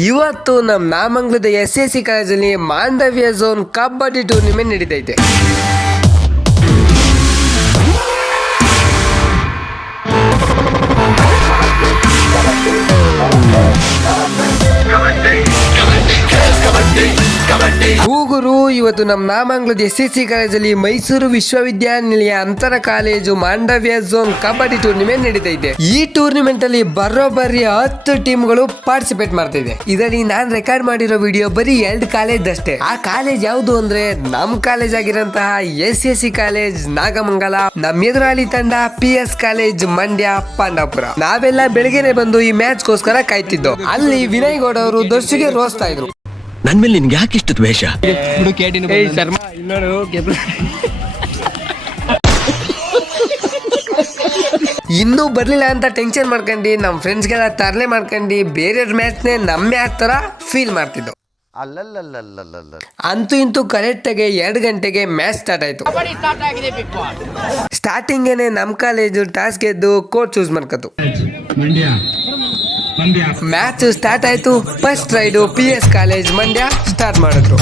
ಇವತ್ತು ನಮ್ಮ ನಾಮಂಗಲದ SSC ಕಾಲೇಜಲ್ಲಿ ಮಾಂಡವ್ಯ ಝೋನ್ ಕಬಡ್ಡಿ ಟೂರ್ನಿಮೆಂಟ್ ನಡೀತೈತೆ. ಹೂಗುರು ಇವತ್ತು ನಮ್ಮ ನಾಮಂಗಲದ SSC ಕಾಲೇಜಲ್ಲಿ ಮೈಸೂರು ವಿಶ್ವವಿದ್ಯಾನಿಲಯ ಅಂತರ college Mandavya zone kabaddi tournament ನಡೀತೈತೆ. ಈ ಟೂರ್ನಿಮೆಂಟ್ ಅಲ್ಲಿ ಬರೋಬ್ಬರಿ 10 ಟೀಮ್ಗಳು ಪಾರ್ಟಿಸಿಪೇಟ್ ಮಾಡ್ತಿದೆ. ಇದರಲ್ಲಿ ನಾನ್ ರೆಕಾರ್ಡ್ ಮಾಡಿರೋ ವಿಡಿಯೋ ಬರೀ 2 ಕಾಲೇಜ್ ಅಷ್ಟೇ. ಆ ಕಾಲೇಜ್ ಯಾವುದು ಅಂದ್ರೆ ನಮ್ ಕಾಲೇಜ್ ಆಗಿರಂತಹ SSC ಕಾಲೇಜ್ ನಾಗಮಂಗಲ, ನಮ್ಮ ಎದುರಾಳಿ ತಂಡ PS ಕಾಲೇಜ್ ಮಂಡ್ಯ ಪಾಂಡವಪುರ. ನಾವೆಲ್ಲ ಬೆಳಗ್ಗೆನೆ ಬಂದು ಈ ಮ್ಯಾಚ್ ಗೋಸ್ಕರ ಕಾಯ್ತಿದ್ದೋ. ಅಲ್ಲಿ ವಿನಯ್ ಗೌಡ ಅವರು ದರ್ಶಿಗೆ ರೋಸ್ತಾ ಇದ್ರು. ನನ್ ಮೇಲೆ ನಿನ್ಗೆ ಯಾಕೆ ಇಷ್ಟ ದ್ವೇಷ? ಇನ್ನೂ ಬರ್ಲಿಲ್ಲ ಅಂತ ಟೆನ್ಷನ್ ಮಾಡ್ಕೊಂಡು ನಮ್ಮ ಫ್ರೆಂಡ್ಸ್ಗೆಲ್ಲ ತರಲೆ ಮಾಡ್ಕೊಂಡು ಬೇರೆಯವ್ರ ಮ್ಯಾಚ್ನೇ ನಮ್ಮ ಮ್ಯಾಚ್ ತರ ಫೀಲ್ ಮಾಡ್ತಿದ್ದೋ. ಅಂತೂ ಇಂತೂ ಕರೆಕ್ಟಾಗಿ 2 ಗಂಟೆಗೆ ಮ್ಯಾಚ್ ಸ್ಟಾರ್ಟ್ ಆಯ್ತು. ಸ್ಟಾರ್ಟಿಂಗೇನೆ ನಮ್ಮ ಕಾಲೇಜು ಟಾಸ್ ಗೆದ್ದು ಕೋಚ್ ಚೂಸ್ ಮಾಡ್ಕತ್ತು. ಮ್ಯಾಚ್ ಸ್ಟಾರ್ಟ್ ಆಯ್ತು. First raid PS college Mandya start ಮಾಡಿದ್ರು.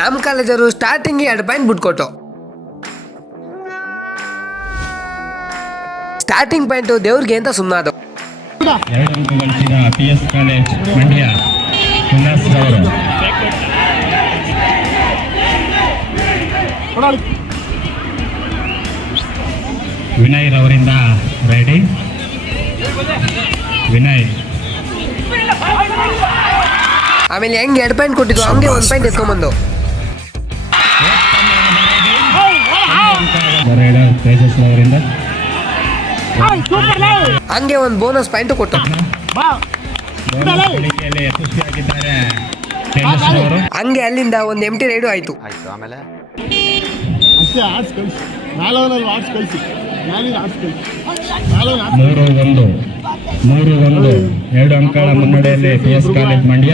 ನಮ್ಮ ಕಾಲೇಜರು ಸ್ಟಾರ್ಟಿಂಗ್ 2 ಪಾಯಿಂಟ್ ಬಿಟ್ಕೊಟ್ಟು. ಸ್ಟಾರ್ಟಿಂಗ್ ಪಾಯಿಂಟ್ ದೇವ್ರಿಗೆ ಅಂತ ಸುಮ್ಮನಾದ. 2 ಅಂಕ ಗಳಿಸಿದ PS ಕಾಲೇಜ್ ಮಂಡ್ಯ ಉಲ್ಲಾಸ್ ಅವರು. ವಿನಯ್ ರವರಿಂದ ರೆಡಿ. ವಿನಯ್ ಆಮೇಲೆ ಹೆಂಗ್ 2 ಪಾಯಿಂಟ್ ಕೊಟ್ಟಿದ್ದು ಹಂಗೆ 1 ಪಾಯಿಂಟ್ ಎತ್ಕೊಂಡ್ಬಂದು ತೇಜಸ್ ಅವರಿಂದ ಹಂಗೆ 1 ಬೋನಸ್ ಪಾಯಿಂಟ್ ಕೊಟ್ಟು. ಯಶಸ್ವಿಯಾಗಿದ್ದಾರೆ ತೇಜಸ್ ಅವರು. ಹಂಗೆ ಅಲ್ಲಿಂದ 1 ಎಂಟಿ ರೈಡು ಆಯ್ತು. ಆಮೇಲೆ 3-1 2 ಅಂಕಗಳ ಮುನ್ನಡೆಯಲ್ಲಿ PS ಕಾಲೇಜ್ ಮಂಡ್ಯ.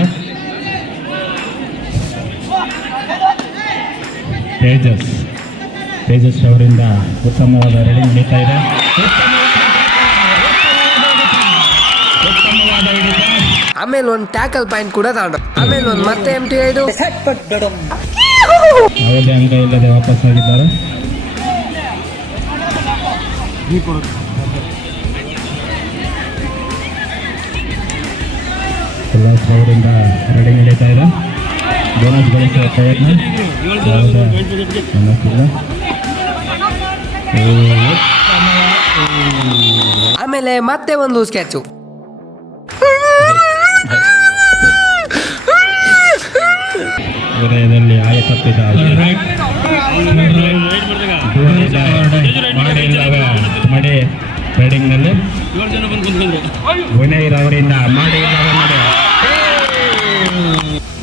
ತೇಜಸ್ ಅವರಿಂದ ಉತ್ತಮವಾದ ರೈಡಿಂಗ್ ನಡೀತಾ ಇದೆ. ಆಮೇಲೆ 1 ಟ್ಯಾಕಲ್ ಪಾಯಿಂಟ್ ಕೂಡ ತಗೊಂಡು. ಆಮೇಲೆ 1 ಮತ್ತೆ ಎಂಟಿ ರೈಡು. ಯಾವುದೇ ಅಂಕ ಇಲ್ಲದೆ ವಾಪಸ್ ಆಗಿದ್ದಾರೆ. ಉಲ್ಲಾಸ್ ಅವರಿಂದ ರೈಡಿಂಗ್ ನಡೀತಾ ಇದೆ. ಬೋನಸ್ ಗಳಿಸುವ ಪ್ರಯತ್ನ ಆಮೇಲೆ ಮತ್ತೆ 1 ಲೂಸ್ ಕ್ಯಾಚು. ಹೃದಯದಲ್ಲಿ ಆಯ ತಪ್ಪಿದ ಮಡೆ ರೈಡಿಂಗ್ನಲ್ಲಿ ವಿನಯ್ ಅವರಿಂದ ಮಾಡಿ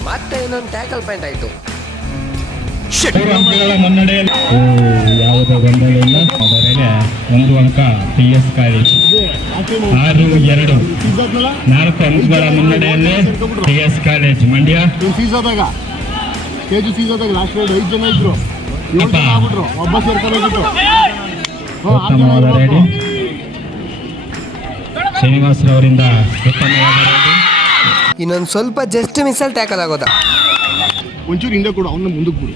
ಮತ್ತೆ ಇನ್ನೊಂದು ಟ್ಯಾಕಲ್ ಪಾಯಿಂಟ್ ಆಯ್ತು. ಅಂಕಗಳ ಮುನ್ನಡೆಯಲ್ಲಿ ಯಾವುದೇ ಗೊಂದಲ ಇಲ್ಲ. ಅವರಿಗೆ 1 ಅಂಕ PS ಕಾಲೇಜ್. 6-2 4 ಅಂಕಗಳ ಮುನ್ನಡೆಯಲ್ಲಿ PS ಕಾಲೇಜ್ ಮಂಡ್ಯ. ಲಾಸ್ಟ್ 5 ಜನ ಇದ್ರು, ಒಬ್ಬ ಸೇರ್ಕೊಂಡು ಉತ್ತಮವಾದ ರೆಡಿ. ಶ್ರೀನಿವಾಸ್ ಅವರಿಂದ ಉತ್ತಮವಾದ ರೆಡಿ. ಇನ್ನೊಂದು ಸ್ವಲ್ಪ ಜಸ್ಟ್ ಮಿಸ್ಸಲ್ಲಿ ಟ್ಯಾಕಲ್ ಆಗೋದ. ಒಂಚೂರು ಹಿಂದೆ ಕೊಡು, ಅವನ್ನ ಮುಂದಕ್ಕೆ ಬಿಡು.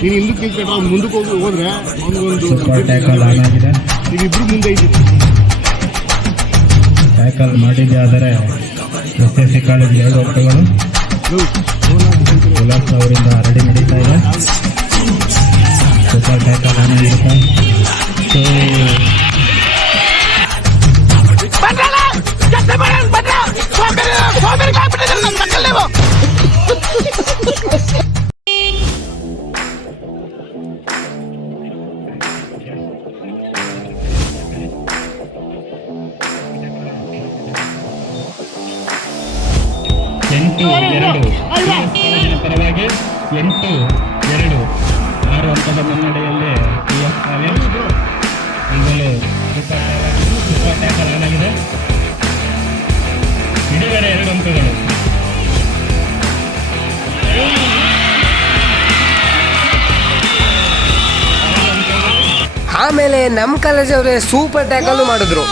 ನೀನು ಹಿಂದಕ್ಕೆ ನಿಂತ್ಕೊಂಡ್ರೆ ಅವ್ನು ಮುಂದಕ್ಕೆ ಹೋದ್ರೆ ಅವನಿಗೊಂದು ನೀವಿಬ್ರು ಮುಂದೆ ಇದ್ದೀರಿ. ಟ್ಯಾಕಲ್ ಮಾಡಿದ್ದೆ ಆದರೆ SSC ಕಾಲೇಜ್ 2 ಅಂಕಗಳು. ಉಲ್ಲಾಸ್ ಅವರಿಂದ ರೆಡಿ ನಡೀತಾ ಇದೆ. ಸೂಪರ್ ಟ್ಯಾಕಲ್ ಆನಂದಿರುತ್ತೆ. ಪರವಾಗಿ 8-2 6 ಅಂಕದ ಮುನ್ನಡೆಯಲ್ಲಿ PS ಕಾಲೇಜ್ ಈಗಲೂ ಸೂಪರ್ ಟ್ಯಾಕಲ್ ಆಗಿದೆ. ಹಿಡಿದರೆ 2 ಅಂಕಗಳು. ಆಮೇಲೆ ನಮ್ಮ ಕಾಲೇಜವರೇ ಸೂಪರ್ ಟ್ಯಾಕಲ್ ಮಾಡಿದ್ರು.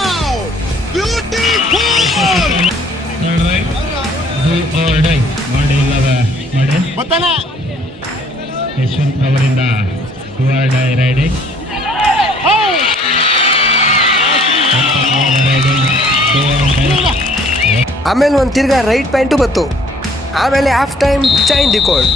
ಮಾಡಿ ಯಶವಂತ್ ಅವರಿಂದ ರೈಡಿಂಗ್. ಆಮೇಲೆ ಒಂದು ತಿರ್ಗಾ ರೈಟ್ ಪಾಯಿಂಟು ಬತ್ತು. ಆಮೇಲೆ ಹಾಫ್ ಟೈಮ್ ಚೈನ್ ರಿಕಾರ್ಡ್.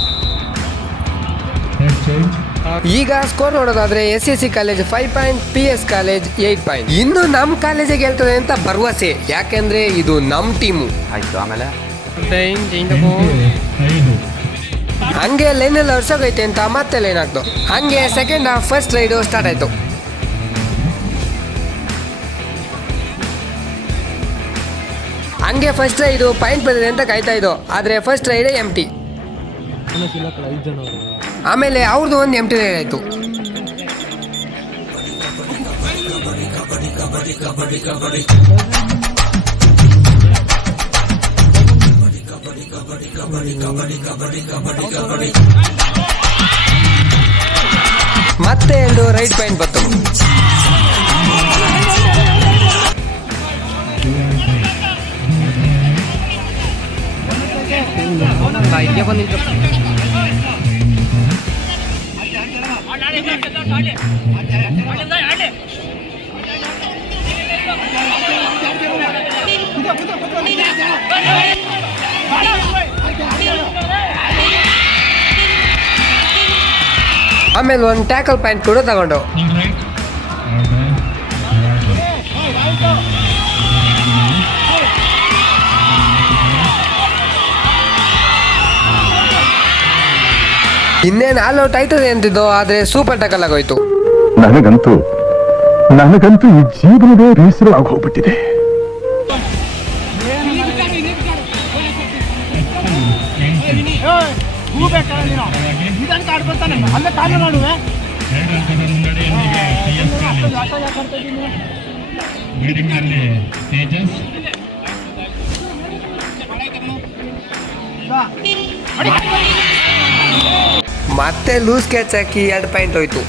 ಈಗ ಸ್ಕೋರ್ ನೋಡೋದಾದ್ರೆ SSC college 5 point, PS college 8 point. ಇನ್ನು ನಮ್ಮ ಕಾಲೇಜಿಗೆ ಗೆಲ್ತದೆ ಅಂತ ಭರವಸೆ, ಯಾಕೆಂದ್ರೆ ಇದು ನಮ್ಮ ಟೀಮು. ಆಯ್ತು. ಆಮೇಲೆ ಹಂಗೆ ಲೈನಲ್ಲಿ ವರ್ಷೋಗೈತೆ ಅಂತ ಮತ್ತೆ ಲೈನ್ ಹಾಕ್ದು. ಹಂಗೆ second half first raid start ಆಯ್ತು. ಹಂಗೆ ಫಸ್ಟ್ ರೈಡು ಪಾಯಿಂಟ್ ಬರ್ತದೆ ಅಂತ ಕಾಯ್ತಾ ಇದ್ದು, ಆದ್ರೆ ಫಸ್ಟ್ ರೈಡ್ ಎಂಟಿ. ಆಮೇಲೆ ಅವ್ರದ್ದು ಒಂದು ಎಂಟಿ ರೈಡ್ ಆಯ್ತು. ಮತ್ತೆ 2 ರೈಟ್ ಪಾಯಿಂಟ್ ಬಂತು. ಆಮೇಲೆ ಒಂದು ಟ್ಯಾಕಲ್ ಪಾಯಿಂಟ್ ಕೂಡ ತಗೊಂಡು. ಇನ್ನೇನು ಆಲ್ ಔಟ್ ಆಯ್ತದೆ ಅಂತಿದ್ದು, ಆದ್ರೆ ಸೂಪರ್ ಟ್ಯಾಕಲ್ ಆಗೋಯ್ತು. ನನಗಂತೂ ಈ ಜೀವನವೇ ಬೇಸರ ಆಗೋಗ್ಬಿಟ್ಟಿದೆ. ಮತ್ತೆ ಲೂಸ್ ಕ್ಯಾಚ್ ಹಾಕಿ 2 ಪಾಯಿಂಟ್ ಹೋಯ್ತು.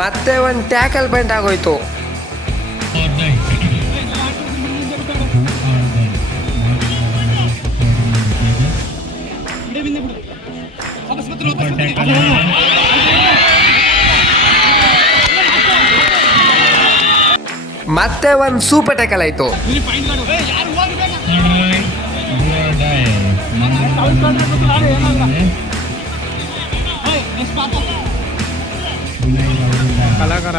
ಮತ್ತೆ ಒಂದು ಟ್ಯಾಕಲ್ ಪಾಯಿಂಟ್ ಆಗೋಯ್ತು. ಮತ್ತೆ ಒಂದು ಸೂಪರ್ ಟ್ಯಾಕಲ್ ಆಯ್ತು. ಕಲಾಕಾರ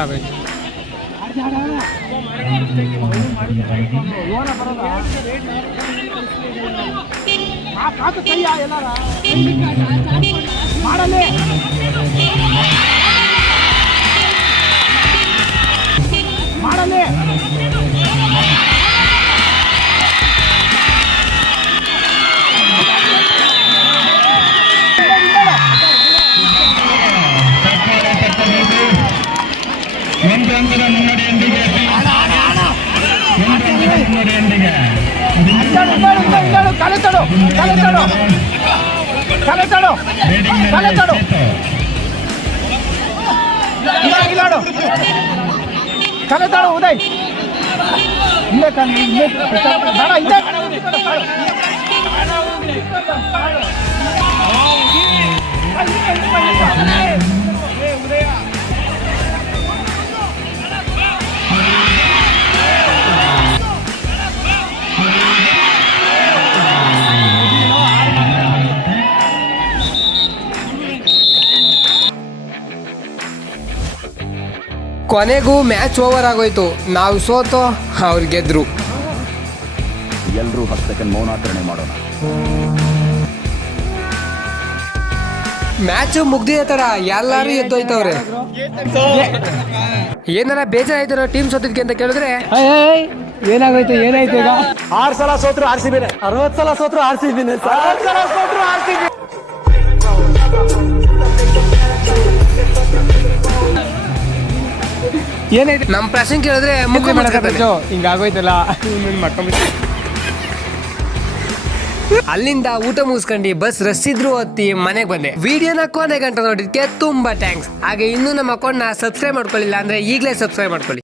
ಒಂದು ಅಂಕದ ಮುನ್ನಡೆಯೊಂದಿಗೆ ಕೊನೆಗೂ ಮ್ಯಾಚ್ ಓವರ್ ಆಗೋಯ್ತು. ನಾವು ಸೋತೋ, ಅವ್ರು ಗೆದ್ರು. ಎಲ್ಲರೂ 10 ಸೆಕೆಂಡ್ ಮೌನಾಚರಣೆ ಮಾಡೋಣ. ಮ್ಯಾಚ್ ಮುಗ್ದಿದೆ ತಡ ಎಲ್ಲಾರು ಎದ್ದೋಯ್ತವ್ರೆ. ಏನಾರ ಬೇಜಾರಾಯ್ತಾರೋ ಟೀಮ್ ಸೋತಿದ್ಕೆ ಅಂತ ಕೇಳಿದ್ರೆ ಏನಾಗೋಯ್ತು ಈಗ 6 ಸಲ ಸೋತ್ರು RCB 60 ಸಲ ಸೋತ್ರು RCB ಏನಾಯ್ತು ನಮ್ ಪ್ರಶ್ನೆ ಕೇಳಿದ್ರೆ ಮುಖ ಹಿಂಗಾಗೋಯ್ತಲ್ಲ ಅಲ್ಲಿಂದ ಊಟ ಮುಗಿಸ್ಕೊಂಡು ಬಸ್ ರಶ್ ಇದ್ರು ಹತ್ತಿ ಮನೆಗೆ ಬಂದೆ. ವಿಡಿಯೋನ ಕೊನೆ ಗಂಟೆ ನೋಡಿದ್ಕೆ ತುಂಬಾ ಥ್ಯಾಂಕ್ಸ್. ಹಾಗೆ ಇನ್ನೂ ನಮ್ಮ ಅಕೌಂಟ್ನ ಸಬ್ಸ್ಕ್ರೈಬ್ ಮಾಡ್ಕೊಳ್ಳಿಲ್ಲ ಅಂದ್ರೆ ಈಗಲೇ ಸಬ್ಸ್ಕ್ರೈಬ್ ಮಾಡ್ಕೊಳ್ಳಿ.